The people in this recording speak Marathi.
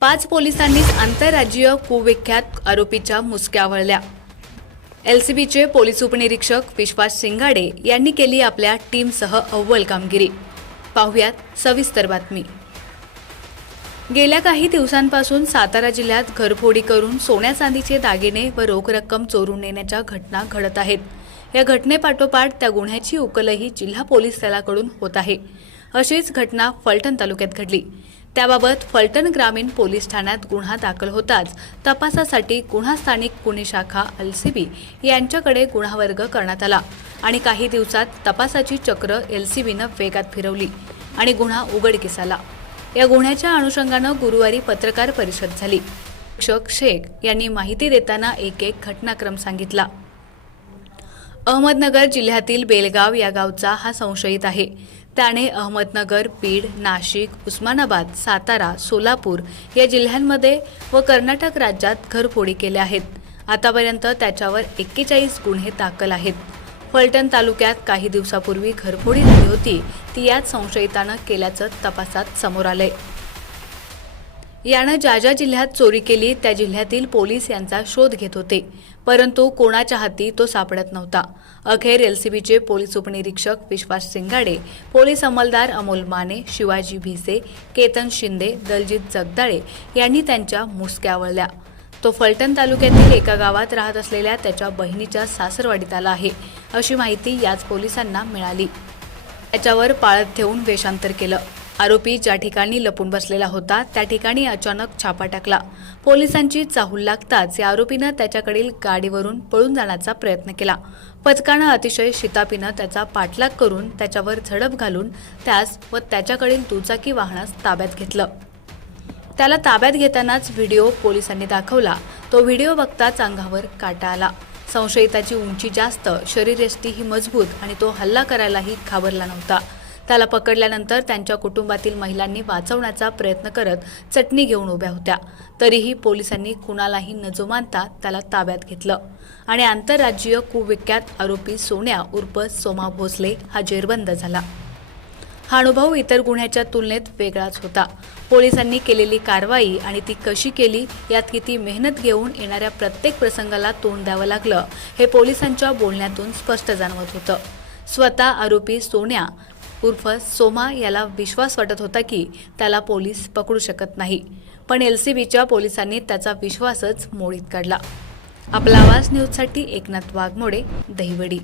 पाच पोलिसांनीच आंतरराज्यीय कुविख्यात आरोपीच्या मुसक्या वळल्या एलसीबीचे पोलीस उपनिरीक्षक विश्वास सिंगाडे यांनी केली आपल्या टीमसह अव्वल कामगिरी. पाहुयात सविस्तर बातमी. गेल्या काही दिवसांपासून सातारा जिल्ह्यात घरफोडी करून सोन्या चांदीचे दागिने व रोख रक्कम चोरून नेण्याच्या घटना घडत आहेत. या घटनेपाठोपाठ त्या गुन्ह्याची उकलही जिल्हा पोलीस दलाकडून होत आहे. अशीच घटना फलटण तालुक्यात घडली. त्याबाबत फलटण ग्रामीण पोलीस ठाण्यात गुन्हा दाखल होताच तपासासाठी गुन्हा स्थानिक गुन्हे शाखा एलसीबी यांच्याकडे गुन्हा वर्ग करण्यात आला आणि काही दिवसात तपासाची चक्र एलसीबीनं वेगात फिरवली आणि गुन्हा उघडकीस आला या गुन्ह्याच्या अनुषंगानं गुरुवारी पत्रकार परिषद झाली. शिक्षक शेख यांनी माहिती देताना एक एक घटनाक्रम सांगितला. अहमदनगर जिल्ह्यातील बेलगाव या गावचा हा संशयित आहे. त्याने अहमदनगर बीड नाशिक उस्मानाबाद सातारा सोलापूर या जिल्ह्यांमध्ये व कर्नाटक राज्यात घरफोडी केल्या आहेत. आतापर्यंत त्याच्यावर एक्केचाळीस गुन्हे दाखल आहेत. फलटण तालुक्यात काही दिवसापूर्वी घरफोडी झाली होती. ती याच संशयितानं केल्याचं तपासात समोर आलंय. यानं ज्या ज्या जिल्ह्यात चोरी केली त्या जिल्ह्यातील पोलीस यांचा शोध घेत होते. परंतु कोणाच्या हाती तो सापडत नव्हता. अखेर एलसीबीचे पोलीस उपनिरीक्षक विश्वास सिंगाडे पोलीस अंमलदार अमोल माने शिवाजी भिसे केतन शिंदे दलजित जगदाळे यांनी त्यांच्या मुसक्या वळल्या तो फलटण तालुक्यातील एका गावात राहत असलेल्या त्याच्या बहिणीच्या सासरवाडीत आला आहे अशी माहिती याच पोलिसांना मिळाली. त्याच्यावर पाळत ठेवून वेषांतर केलं. आरोपी ज्या ठिकाणी लपून बसलेला होता त्या ठिकाणी अचानक छापा टाकला. पोलिसांची चाहूल लागताच या आरोपीनं त्याच्याकडील गाडीवरून पळून जाण्याचा प्रयत्न केला. पथकानं अतिशय शितापीनं त्याचा पाठलाग करून त्याच्यावर झडप घालून त्यास व त्याच्याकडील दुचाकी वाहनास ताब्यात घेतलं. त्याला ताब्यात घेतानाच व्हिडिओ पोलिसांनी दाखवला. तो व्हिडिओ बघताच अंगावर काटा आला. संशयिताची उंची जास्त शरीरयष्टी ही मजबूत आणि तो हल्ला करायलाही घाबरला नव्हता. त्याला पकडल्यानंतर त्यांच्या कुटुंबातील महिलांनी वाचवण्याचा प्रयत्न करत चटणी घेऊन उभ्या होत्या. तरीही पोलिसांनी कुणालाही न जुमानता त्याला ताब्यात घेतलं. आणि आंतरराज्यीय कुविख्यात आरोपी सोन्या उर्फ सोमा भोसले हा जेरबंद झाला. हा अनुभव इतर गुन्ह्याच्या तुलनेत वेगळाच होता. पोलिसांनी केलेली कारवाई आणि ती कशी केली यात किती मेहनत घेऊन येणाऱ्या प्रत्येक प्रसंगाला तोंड द्यावं लागलं हे पोलिसांच्या बोलण्यातून स्पष्ट जाणवत होतं. स्वतः आरोपी सोन्या उर्फ सोमा याला विश्वास वाटत होता की त्याला पोलीस पकडू शकत नाही. पण एल सी बीच्या पोलिसांनी त्याचा विश्वासच मोडीत काढला. आपला आवाज न्यूजसाठी एकनाथ वाघमोडे दहिवडी.